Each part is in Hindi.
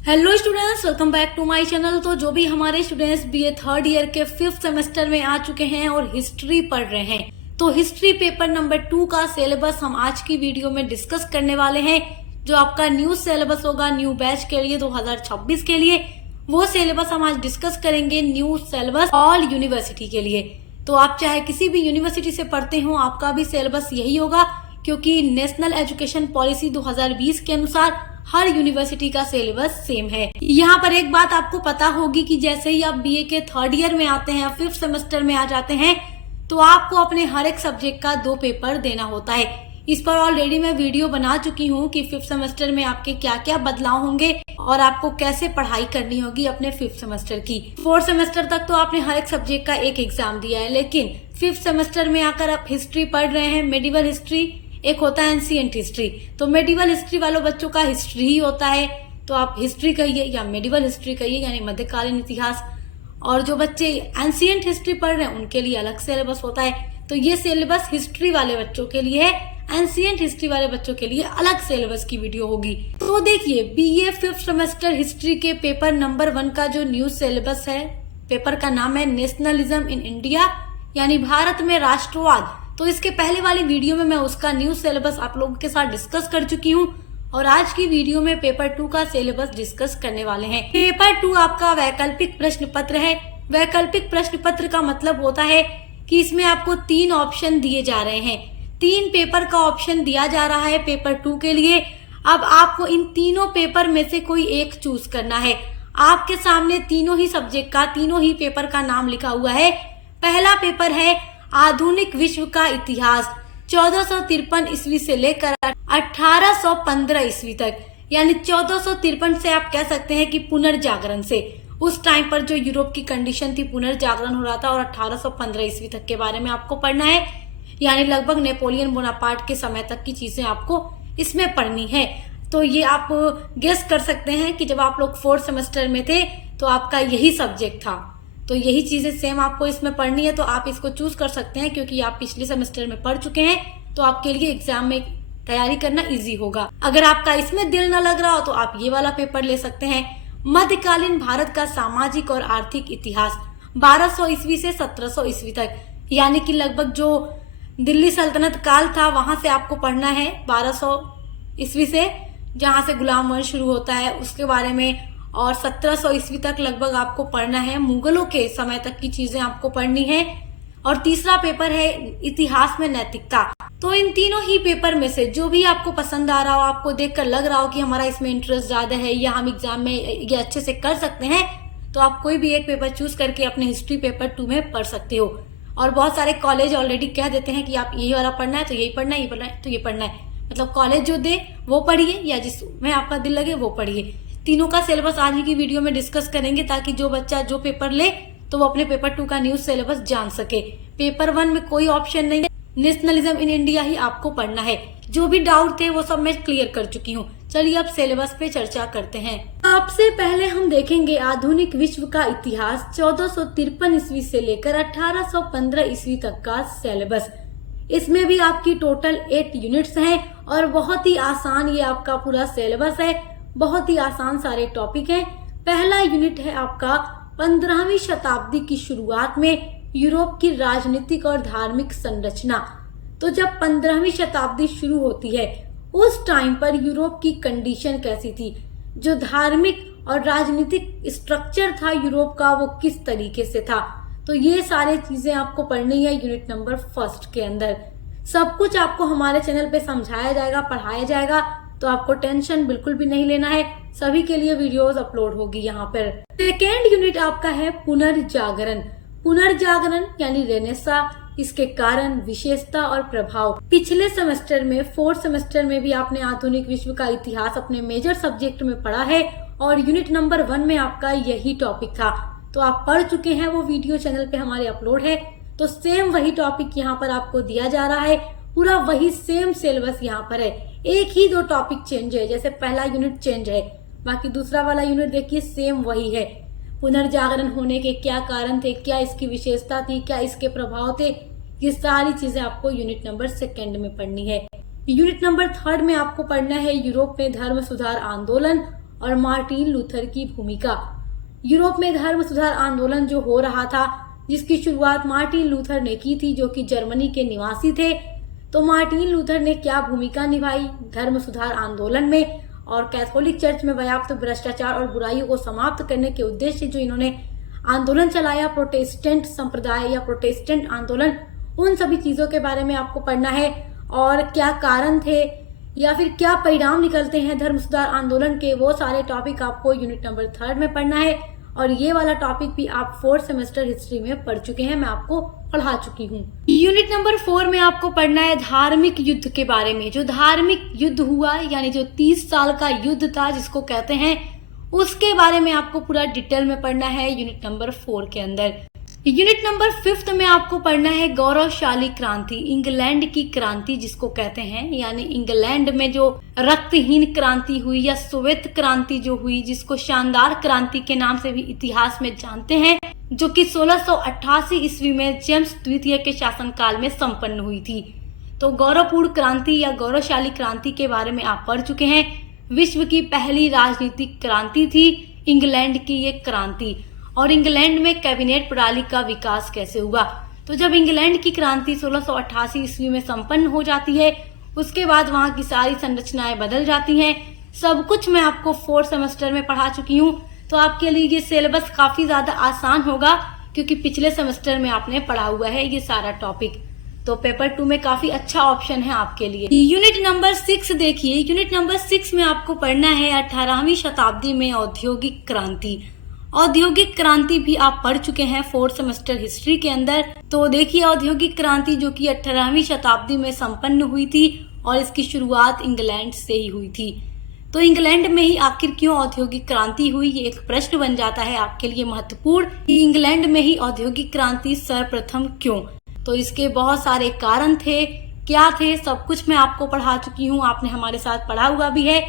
Hello students, welcome back to my channel. तो जो भी हमारे स्टूडेंट्स बीए थर्ड ईयर के 5th सेमेस्टर में आ चुके हैं और हिस्ट्री पढ़ रहे हैं, तो हिस्ट्री पेपर नंबर 2 का सिलेबस हम आज की वीडियो में डिस्कस करने वाले हैं। जो आपका न्यू सिलेबस होगा न्यू बैच के लिए 2026 के लिए, वो सिलेबस हम आज डिस्कस करेंगे। न्यू सिलेबस ऑल यूनिवर्सिटी के लिए, तो आप चाहे किसी भी यूनिवर्सिटी से पढ़ते हो आपका भी सिलेबस यही होगा, क्योंकि नेशनल एजुकेशन पॉलिसी 2020 के अनुसार हर यूनिवर्सिटी का सिलेबस सेम है। यहाँ पर एक बात आपको पता होगी कि जैसे ही आप बीए के थर्ड ईयर में आते हैं, 5th सेमेस्टर में आ जाते हैं, तो आपको अपने हर एक सब्जेक्ट का 2 पेपर देना होता है। इस पर ऑलरेडी मैं वीडियो बना चुकी हूँ कि 5th सेमेस्टर में आपके क्या क्या बदलाव होंगे और आपको कैसे पढ़ाई करनी होगी अपने 5th सेमेस्टर की। 4th सेमेस्टर तक तो आपने हर एक सब्जेक्ट का एक एग्जाम दिया है, लेकिन 5th सेमेस्टर में आकर आप हिस्ट्री पढ़ रहे हैं। मेडिवल हिस्ट्री एक होता है एंशिएंट हिस्ट्री, तो मेडिवल हिस्ट्री वालों बच्चों का हिस्ट्री ही होता है, तो आप हिस्ट्री कहिए या मेडिवल हिस्ट्री कहिए, यानी मध्यकालीन इतिहास। और जो बच्चे एंशिएंट हिस्ट्री पढ़ रहे हैं उनके लिए अलग सिलेबस होता है। तो ये सिलेबस हिस्ट्री वाले बच्चों के लिए है, एंशिएंट हिस्ट्री वाले बच्चों के लिए अलग सिलेबस की वीडियो होगी। तो देखिए, बीए 5th सेमेस्टर हिस्ट्री के पेपर नंबर 1 का जो न्यू सिलेबस है, पेपर का नाम है नेशनलिज्म इन इंडिया, यानी भारत में राष्ट्रवाद। तो इसके पहले वाली वीडियो में मैं उसका न्यू सिलेबस आप लोगों के साथ डिस्कस कर चुकी हूँ, और आज की वीडियो में पेपर 2 का सिलेबस डिस्कस करने वाले हैं। पेपर 2 आपका वैकल्पिक प्रश्न पत्र है। वैकल्पिक प्रश्न पत्र का मतलब होता है कि इसमें आपको 3 ऑप्शन दिए जा रहे हैं। 3 पेपर का ऑप्शन दिया जा रहा है पेपर 2 के लिए। अब आपको इन तीनों पेपर में से कोई एक चूज करना है। आपके सामने तीनों ही सब्जेक्ट का, तीनों ही पेपर का नाम लिखा हुआ है। पहला पेपर है आधुनिक विश्व का इतिहास 1453 ईस्वी से लेकर 1815 ईस्वी तक, यानी 1453 से आप कह सकते हैं कि पुनर्जागरण से, उस टाइम पर जो यूरोप की कंडीशन थी, पुनर्जागरण हो रहा था, और 1815 ईस्वी तक के बारे में आपको पढ़ना है, यानी लगभग नेपोलियन बोनापार्ट के समय तक की चीजें आपको इसमें पढ़नी है। तो ये आप गेस कर सकते हैं कि जब आप लोग 4th सेमेस्टर में थे तो आपका यही सब्जेक्ट था, तो यही चीजें सेम आपको इसमें पढ़नी है। तो आप इसको चूज कर सकते हैं, क्योंकि आप पिछले सेमेस्टर में पढ़ चुके हैं, तो आपके लिए एग्जाम में तैयारी करना इजी होगा। अगर आपका इसमें दिल न लग रहा हो तो आप ये वाला पेपर ले सकते हैं, मध्यकालीन भारत का सामाजिक और आर्थिक इतिहास 1200 ईस्वी से 1700 ईस्वी तक, यानी कि लगभग जो दिल्ली सल्तनत काल था वहां से आपको पढ़ना है, 1200 ईस्वी से, जहां से गुलाम वंश शुरू होता है उसके बारे में, और 1700 ईस्वी तक लगभग आपको पढ़ना है, मुगलों के समय तक की चीजें आपको पढ़नी है। और तीसरा पेपर है इतिहास में नैतिकता। तो इन तीनों ही पेपर में से जो भी आपको पसंद आ रहा हो, आपको देखकर लग रहा हो कि हमारा इसमें इंटरेस्ट ज्यादा है या हम एग्जाम में ये अच्छे से कर सकते हैं, तो आप कोई भी एक पेपर चूज करके अपने हिस्ट्री पेपर 2 में पढ़ सकते हो। और बहुत सारे कॉलेज ऑलरेडी कह देते हैं कि आप यही वाला पढ़ना है तो यही पढ़ना है, ये पढ़ना है तो ये पढ़ना है, मतलब कॉलेज जो दे वो पढ़िए या जिसमें आपका दिल लगे वो पढ़िए। तीनों का सिलेबस आज ही की वीडियो में डिस्कस करेंगे, ताकि जो बच्चा जो पेपर ले तो वो अपने पेपर 2 का न्यू सिलेबस जान सके। पेपर 1 में कोई ऑप्शन नहीं है, नेशनलिज्म इन इंडिया ही आपको पढ़ना है। जो भी डाउट थे वो सब मैं क्लियर कर चुकी हूँ। चलिए अब सिलेबस पे चर्चा करते हैं। सबसे पहले हम देखेंगे आधुनिक विश्व का इतिहास 1453 ईस्वी से लेकर 1815 ईस्वी तक का सिलेबस। इसमें भी आपकी टोटल 8 यूनिट्स हैं और बहुत ही आसान ये आपका पूरा सिलेबस है, बहुत ही आसान सारे टॉपिक हैं। पहला यूनिट है आपका 15वीं शताब्दी की शुरुआत में यूरोप की राजनीतिक और धार्मिक संरचना। तो जब 15वीं शताब्दी शुरू होती है उस टाइम पर यूरोप की कंडीशन कैसी थी, जो धार्मिक और राजनीतिक स्ट्रक्चर था यूरोप का वो किस तरीके से था, तो ये सारी चीजें आपको पढ़नी है यूनिट नंबर 1 के अंदर। सब कुछ आपको हमारे चैनल पे समझाया जाएगा, पढ़ाया जाएगा, तो आपको टेंशन बिल्कुल भी नहीं लेना है, सभी के लिए वीडियोस अपलोड होगी यहाँ पर। सेकेंड यूनिट आपका है पुनर्जागरण। पुनर्जागरण यानी रेनेसा, इसके कारण, विशेषता और प्रभाव। पिछले सेमेस्टर में 4th सेमेस्टर में भी आपने आधुनिक विश्व का इतिहास अपने मेजर सब्जेक्ट में पढ़ा है, और यूनिट नंबर 1 में आपका यही टॉपिक था, तो आप पढ़ चुके हैं, वो वीडियो चैनल पे हमारे अपलोड है। तो सेम वही टॉपिक यहाँ पर आपको दिया जा रहा है, पूरा वही सेम सिलेबस यहाँ पर है, एक ही 2 टॉपिक चेंज है। जैसे पहला यूनिट चेंज है, बाकी दूसरा वाला यूनिट देखिए सेम वही है। पुनर्जागरण होने के क्या कारण थे, क्या इसकी विशेषता थी, क्या इसके प्रभाव थे, ये सारी चीजें आपको यूनिट नंबर 2 में पढ़नी है। यूनिट नंबर 3 में आपको पढ़ना है यूरोप में धर्म सुधार आंदोलन और मार्टिन लूथर की भूमिका। यूरोप में धर्म सुधार आंदोलन जो हो रहा था, जिसकी शुरुआत मार्टिन लूथर ने की थी, जो कि जर्मनी के निवासी थे। तो मार्टिन लूथर ने क्या भूमिका निभाई धर्म सुधार आंदोलन में, और कैथोलिक चर्च में व्याप्त भ्रष्टाचार और बुराइयों को समाप्त करने के उद्देश्य से जो इन्होंने आंदोलन चलाया, प्रोटेस्टेंट संप्रदाय या प्रोटेस्टेंट आंदोलन, उन सभी चीजों के बारे में आपको पढ़ना है। और क्या कारण थे या फिर क्या परिणाम निकलते हैं धर्म सुधार आंदोलन के, वो सारे टॉपिक आपको यूनिट नंबर 3 में पढ़ना है। और ये वाला टॉपिक भी आप 4th सेमेस्टर हिस्ट्री में पढ़ चुके हैं, मैं आपको पढ़ा चुकी हूँ। यूनिट नंबर 4 में आपको पढ़ना है धार्मिक युद्ध के बारे में। जो धार्मिक युद्ध हुआ, यानी जो 30 साल का युद्ध था जिसको कहते हैं, उसके बारे में आपको पूरा डिटेल में पढ़ना है यूनिट नंबर 4 के अंदर। यूनिट नंबर 5 में आपको पढ़ना है गौरवशाली क्रांति, इंग्लैंड की क्रांति जिसको कहते हैं, यानी इंग्लैंड में जो रक्तहीन क्रांति हुई या श्वेत क्रांति जो हुई, जिसको शानदार क्रांति के नाम से भी इतिहास में जानते हैं, जो कि 1688 ईस्वी में जेम्स द्वितीय के शासनकाल में संपन्न हुई थी। तो गौरवपूर्ण क्रांति या गौरवशाली क्रांति के बारे में आप पढ़ चुके हैं। विश्व की पहली राजनीतिक क्रांति थी इंग्लैंड की ये क्रांति। और इंग्लैंड में कैबिनेट प्रणाली का विकास कैसे हुआ। तो जब इंग्लैंड की क्रांति 1688 ईस्वी में संपन्न हो जाती है, उसके बाद वहां की सारी संरचनाएं बदल जाती हैं। सब कुछ मैं आपको 4th सेमेस्टर में पढ़ा चुकी हूँ। तो आपके लिए ये सिलेबस काफी ज्यादा आसान होगा, क्योंकि पिछले सेमेस्टर में आपने पढ़ा हुआ है ये सारा टॉपिक। तो पेपर 2 में काफी अच्छा ऑप्शन है आपके लिए। यूनिट नंबर 6 देखिए। यूनिट नंबर 6 में आपको पढ़ना है 18वीं शताब्दी में औद्योगिक क्रांति। औद्योगिक क्रांति भी आप पढ़ चुके हैं 4th सेमेस्टर हिस्ट्री के अंदर। तो देखिए, औद्योगिक क्रांति जो कि 18वीं शताब्दी में संपन्न हुई थी और इसकी शुरुआत इंग्लैंड से ही हुई थी। तो इंग्लैंड में ही आखिर क्यों औद्योगिक क्रांति हुई, ये एक प्रश्न बन जाता है आपके लिए महत्वपूर्ण, कि इंग्लैंड में ही औद्योगिक क्रांति सर्वप्रथम क्यों। तो इसके बहुत सारे कारण थे, क्या थे, सब कुछ मैं आपको पढ़ा चुकी हूँ, आपने हमारे साथ पढ़ा हुआ भी है।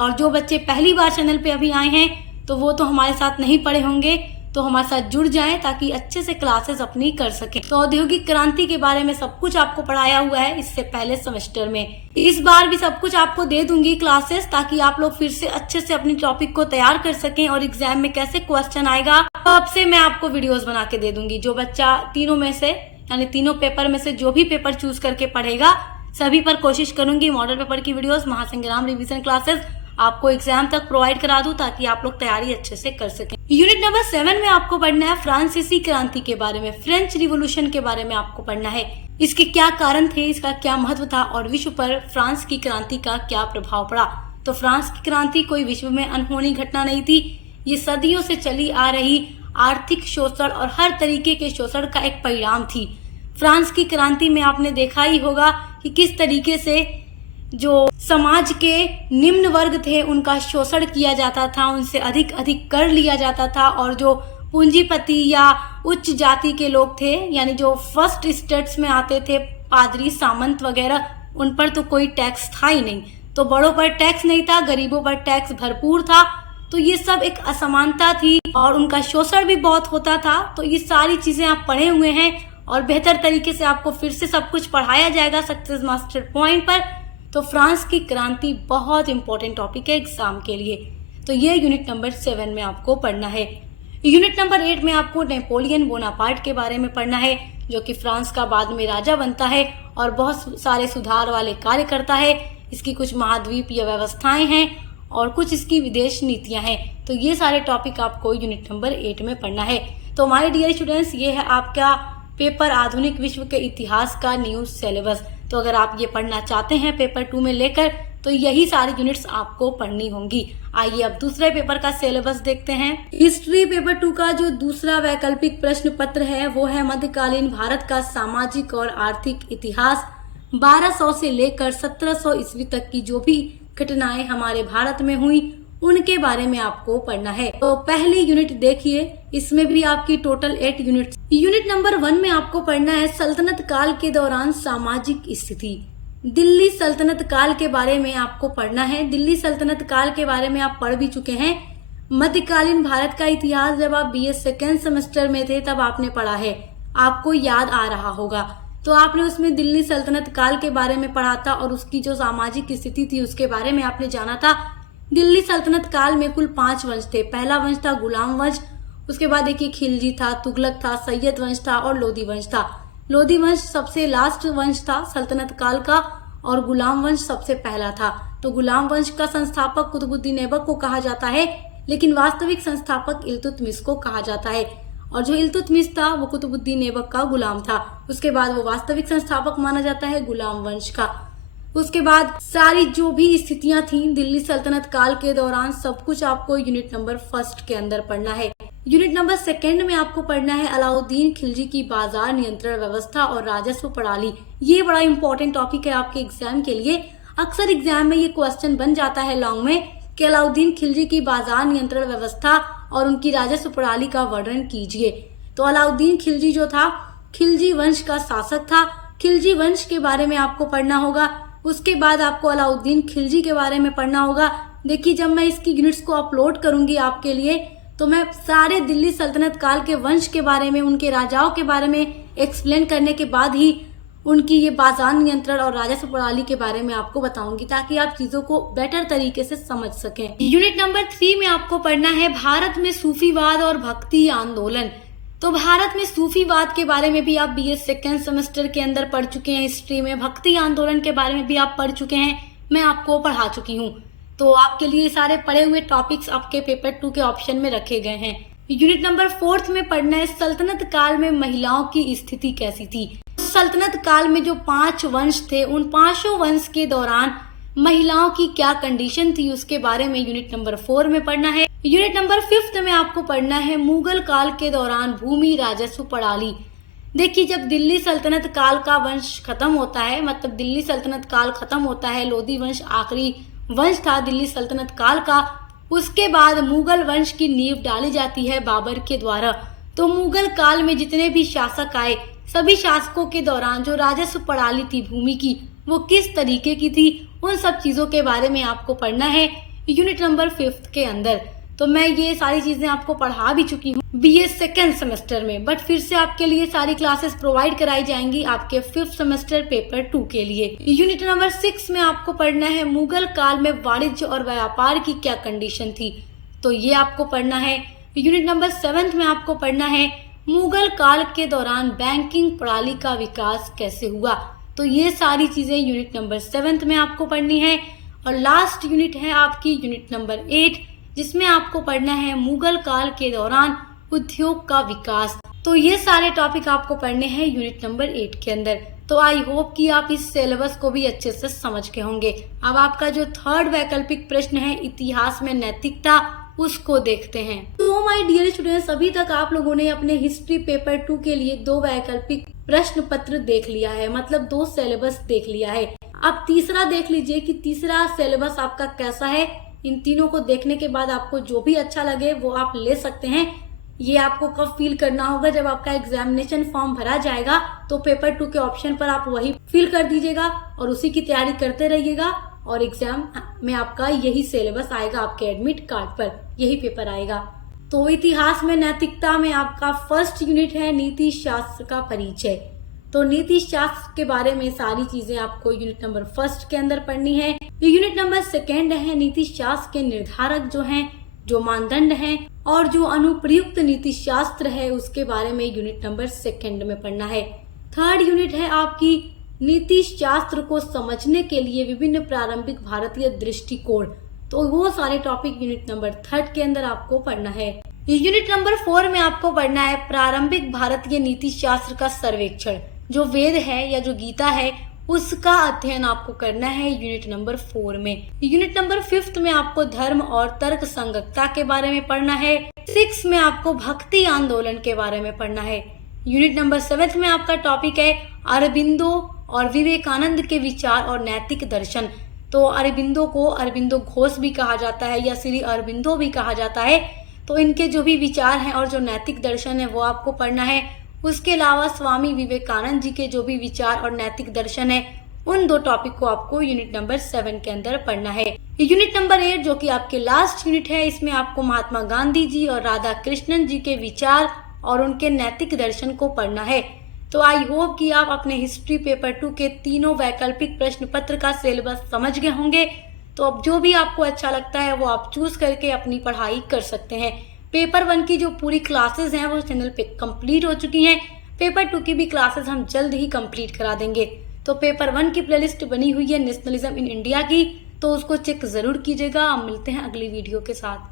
और जो बच्चे पहली बार चैनल पे अभी आए हैं, तो वो तो हमारे साथ नहीं पढ़े होंगे, तो हमारे साथ जुड़ जाएं ताकि अच्छे से क्लासेस अपनी कर सकें। तो औद्योगिक क्रांति के बारे में सब कुछ आपको पढ़ाया हुआ है इससे पहले सेमेस्टर में। इस बार भी सब कुछ आपको दे दूंगी क्लासेस, ताकि आप लोग फिर से अच्छे से अपनी टॉपिक को तैयार कर सकें और एग्जाम में कैसे क्वेश्चन आएगा, तो अब से मैं आपको वीडियोस बना के दे दूंगी। जो बच्चा तीनों में से, यानी तीनों पेपर में से जो भी पेपर चूज करके पढ़ेगा, सभी पर कोशिश करूंगी मॉडल पेपर की वीडियोस, महासंग्राम रिवीजन क्लासेस आपको एग्जाम तक प्रोवाइड करा दूं, ताकि आप लोग तैयारी अच्छे से कर सकें। यूनिट नंबर 7 में आपको पढ़ना है फ्रांसीसी क्रांति के बारे में, फ्रेंच रिवॉल्यूशन के बारे में आपको पढ़ना है। इसके क्या कारण थे, इसका क्या महत्व था और विश्व पर फ्रांस की क्रांति का क्या प्रभाव पड़ा। तो फ्रांस की क्रांति कोई विश्व में अनहोनी घटना नहीं थी, ये सदियों से चली आ रही आर्थिक शोषण और हर तरीके के शोषण का एक परिणाम थी। फ्रांस की क्रांति में आपने देखा ही होगा कि किस तरीके से जो समाज के निम्न वर्ग थे उनका शोषण किया जाता था, उनसे अधिक अधिक कर लिया जाता था, और जो पूंजीपति या उच्च जाति के लोग थे, यानी जो फर्स्ट स्टेट्स में आते थे, पादरी, सामंत वगैरह, उन पर तो कोई टैक्स था ही नहीं। तो बड़ों पर टैक्स नहीं था, गरीबों पर टैक्स भरपूर था। तो ये सब एक असमानता थी और उनका शोषण भी बहुत होता था। तो ये सारी चीजें आप पढ़े हुए हैं और बेहतर तरीके से आपको फिर से सब कुछ पढ़ाया जाएगा सक्सेस मास्टर पॉइंट पर। तो फ्रांस की क्रांति बहुत इंपॉर्टेंट टॉपिक है एग्जाम के लिए। तो ये यूनिट नंबर 7 में आपको पढ़ना है। यूनिट नंबर 8 में आपको नेपोलियन बोनापार्ट के बारे में पढ़ना है, जो कि फ्रांस का बाद में राजा बनता है और बहुत सारे सुधार वाले कार्य करता है। इसकी कुछ महाद्वीपीय व्यवस्थाएं हैं और कुछ इसकी विदेश नीतियां हैं। तो ये सारे टॉपिक आपको यूनिट नंबर 8 में पढ़ना है। तो माय डियर स्टूडेंट्स, ये है आपका पेपर आधुनिक विश्व के इतिहास का न्यू सिलेबस। तो अगर आप ये पढ़ना चाहते हैं पेपर 2 में लेकर, तो यही सारी यूनिट्स आपको पढ़नी होंगी। आइए अब दूसरे पेपर का सिलेबस देखते हैं। हिस्ट्री पेपर 2 का जो दूसरा वैकल्पिक प्रश्न पत्र है वो है मध्यकालीन भारत का सामाजिक और आर्थिक इतिहास। 1200 से लेकर 1700 ईस्वी तक की जो भी घटनाएं हमारे भारत में हुई उनके बारे में आपको पढ़ना है। तो पहली यूनिट देखिए, इसमें भी आपकी टोटल 8 यूनिट। यूनिट नंबर 1 में आपको पढ़ना है सल्तनत काल के दौरान सामाजिक स्थिति। दिल्ली सल्तनत काल के बारे में आपको पढ़ना है। दिल्ली सल्तनत काल के बारे में आप पढ़ भी चुके हैं। मध्यकालीन भारत का इतिहास जब आप BA सेकेंड सेमेस्टर में थे तब आपने पढ़ा है, आपको याद आ रहा होगा। तो आपने उसमें दिल्ली सल्तनत काल के बारे में पढ़ा था और उसकी जो सामाजिक स्थिति थी उसके बारे में आपने जाना था। दिल्ली सल्तनत काल में कुल 5 वंश थे। पहला वंश था गुलाम वंश, उसके बाद देखिए खिलजी था, तुगलक था, सैयद वंश था और लोधी वंश था। लोधी वंश सबसे लास्ट वंश था सल्तनत काल का और गुलाम वंश सबसे पहला था। तो गुलाम वंश का संस्थापक कुतुबुद्दीन ऐबक को कहा जाता है, लेकिन वास्तविक संस्थापक इल्तुतमिश को कहा जाता है। और जो इल्तुतमिश था वो कुतुबुद्दीन ऐबक का गुलाम था। उसके बाद वो वास्तविक संस्थापक माना जाता है गुलाम वंश का। उसके बाद सारी जो भी स्थितियां थी दिल्ली सल्तनत काल के दौरान, सब कुछ आपको यूनिट नंबर 1 के अंदर पढ़ना है। यूनिट नंबर 2 में आपको पढ़ना है अलाउद्दीन खिलजी की बाजार नियंत्रण व्यवस्था और राजस्व प्रणाली। ये बड़ा इंपॉर्टेंट टॉपिक है आपके एग्जाम के लिए। अक्सर एग्जाम में ये क्वेश्चन बन जाता है लॉन्ग में कि अलाउद्दीन खिलजी की बाजार नियंत्रण व्यवस्था और उनकी राजस्व प्रणाली का वर्णन कीजिए। तो अलाउद्दीन खिलजी जो था खिलजी वंश का शासक था। खिलजी वंश के बारे में आपको पढ़ना होगा। उसके बाद आपको अलाउद्दीन खिलजी के बारे में पढ़ना होगा। देखिए जब मैं इसकी यूनिट्स को अपलोड करूंगी आपके लिए तो मैं सारे दिल्ली सल्तनत काल के वंश के बारे में, उनके राजाओं के बारे में एक्सप्लेन करने के बाद ही उनकी ये बाजार नियंत्रण और राजस्व प्रणाली के बारे में आपको बताऊंगी, ताकि आप चीजों को बेटर तरीके से समझ सकें। यूनिट नंबर 3 में आपको पढ़ना है भारत में सूफीवाद और भक्ति आंदोलन। तो भारत में सूफीवाद के बारे में भी आप BA सेकेंड सेमेस्टर के अंदर पढ़ चुके हैं हिस्ट्री में। भक्ति आंदोलन के बारे में भी आप पढ़ चुके हैं, मैं आपको पढ़ा चुकी हूँ। तो आपके लिए सारे पढ़े हुए टॉपिक्स आपके पेपर 2 के ऑप्शन में रखे गए हैं। यूनिट नंबर 4 में पढ़ना है सल्तनत काल में महिलाओं की स्थिति कैसी थी। सल्तनत काल में जो 5 वंश थे, उन 5 वंश के दौरान महिलाओं की क्या कंडीशन थी, उसके बारे में यूनिट नंबर 4 में पढ़ना है। यूनिट नंबर 5 में आपको पढ़ना है मुगल काल के दौरान भूमि राजस्व प्रणाली। देखिए जब दिल्ली सल्तनत काल का वंश खत्म होता है, मतलब दिल्ली सल्तनत काल खत्म होता है, लोधी वंश आखिरी वंश था दिल्ली सल्तनत काल का, उसके बाद मुगल वंश की नींव डाली जाती है बाबर के द्वारा। तो मुगल काल में जितने भी शासक आए, सभी शासकों के दौरान जो राजस्व प्रणाली थी भूमि की, वो किस तरीके की थी, उन सब चीजों के बारे में आपको पढ़ना है यूनिट नंबर 5 के अंदर। तो मैं ये सारी चीजें आपको पढ़ा भी चुकी हूँ BA सेकेंड सेमेस्टर में, बट फिर से आपके लिए सारी क्लासेस प्रोवाइड कराई जाएंगी आपके 5th सेमेस्टर पेपर 2 के लिए। यूनिट नंबर 6 में आपको पढ़ना है मुगल काल में वाणिज्य और व्यापार की क्या कंडीशन थी, तो ये आपको पढ़ना है। यूनिट नंबर 7 में आपको पढ़ना है मुगल काल के दौरान बैंकिंग प्रणाली का विकास कैसे हुआ। तो ये सारी चीजें यूनिट नंबर 7 में आपको पढ़नी है। और लास्ट यूनिट है आपकी यूनिट नंबर 8, जिसमें आपको पढ़ना है मुगल काल के दौरान उद्योग का विकास। तो ये सारे टॉपिक आपको पढ़ने हैं यूनिट नंबर 8 के अंदर। तो आई होप कि आप इस सिलेबस को भी अच्छे से समझ के होंगे। अब आपका जो 3rd वैकल्पिक प्रश्न है इतिहास में नैतिकता, उसको देखते हैं। तो माय डियर स्टूडेंट्स, अभी तक आप लोगों ने अपने हिस्ट्री पेपर 2 के लिए 2 वैकल्पिक प्रश्न पत्र देख लिया है, मतलब 2 सिलेबस देख लिया है। अब तीसरा देख लीजिए कि तीसरा सिलेबस आपका कैसा है। इन तीनों को देखने के बाद आपको जो भी अच्छा लगे वो आप ले सकते हैं। ये आपको कब फील करना होगा, जब आपका एग्जामिनेशन फॉर्म भरा जाएगा तो पेपर 2 के ऑप्शन पर आप वही फिल कर दीजिएगा और उसी की तैयारी करते रहिएगा, और एग्जाम में आपका यही सिलेबस आएगा, आपके एडमिट कार्ड पर यही पेपर आएगा। तो इतिहास में नैतिकता में आपका फर्स्ट यूनिट है नीति शास्त्र का परिचय। तो नीति शास्त्र के बारे में सारी चीजें आपको यूनिट नंबर 1 के अंदर पढ़नी है। यूनिट नंबर 2 है नीति शास्त्र के निर्धारक जो हैं, जो मानदंड हैं, और जो अनुप्रयुक्त नीति शास्त्र है उसके बारे में यूनिट नंबर 2 में पढ़ना है। 3rd यूनिट है आपकी नीति शास्त्र को समझने के लिए विभिन्न प्रारंभिक भारतीय दृष्टिकोण। तो वो सारे टॉपिक यूनिट नंबर 3 के अंदर आपको पढ़ना है। यूनिट नंबर 4 में आपको पढ़ना है प्रारंभिक भारतीय नीति शास्त्र का सर्वेक्षण। जो वेद है या जो गीता है उसका अध्ययन आपको करना है यूनिट नंबर 4 में। यूनिट नंबर 5 में आपको धर्म और तर्क संगतता के बारे में पढ़ना है। 6 में आपको भक्ति आंदोलन के बारे में पढ़ना है। यूनिट नंबर 7 में आपका टॉपिक है अरबिंदो और विवेकानंद के विचार और नैतिक दर्शन। तो अरबिंदो को अरबिंदो घोष भी कहा जाता है या श्री अरबिंदो भी कहा जाता है। तो इनके जो भी विचार हैं और जो नैतिक दर्शन है वो आपको पढ़ना है। उसके अलावा स्वामी विवेकानंद जी के जो भी विचार और नैतिक दर्शन है, उन 2 टॉपिक को आपको यूनिट नंबर 7 के अंदर पढ़ना है। यूनिट नंबर 8 जो कि आपके लास्ट यूनिट है, इसमें आपको महात्मा गांधी जी और राधा कृष्णन जी के विचार और उनके नैतिक दर्शन को पढ़ना है। तो आई होप कि आप अपने हिस्ट्री पेपर 2 के तीनों वैकल्पिक प्रश्न पत्र का सिलेबस समझ गए होंगे। तो अब जो भी आपको अच्छा लगता है वो आप चूज करके अपनी पढ़ाई कर सकते हैं। पेपर 1 की जो पूरी क्लासेस हैं वो चैनल पे कंप्लीट हो चुकी हैं। पेपर 2 की भी क्लासेस हम जल्द ही कंप्लीट करा देंगे। तो पेपर 1 की प्लेलिस्ट बनी हुई है नेशनलिज्म इन इंडिया की, तो उसको चेक जरूर कीजिएगा। हम मिलते हैं अगली वीडियो के साथ।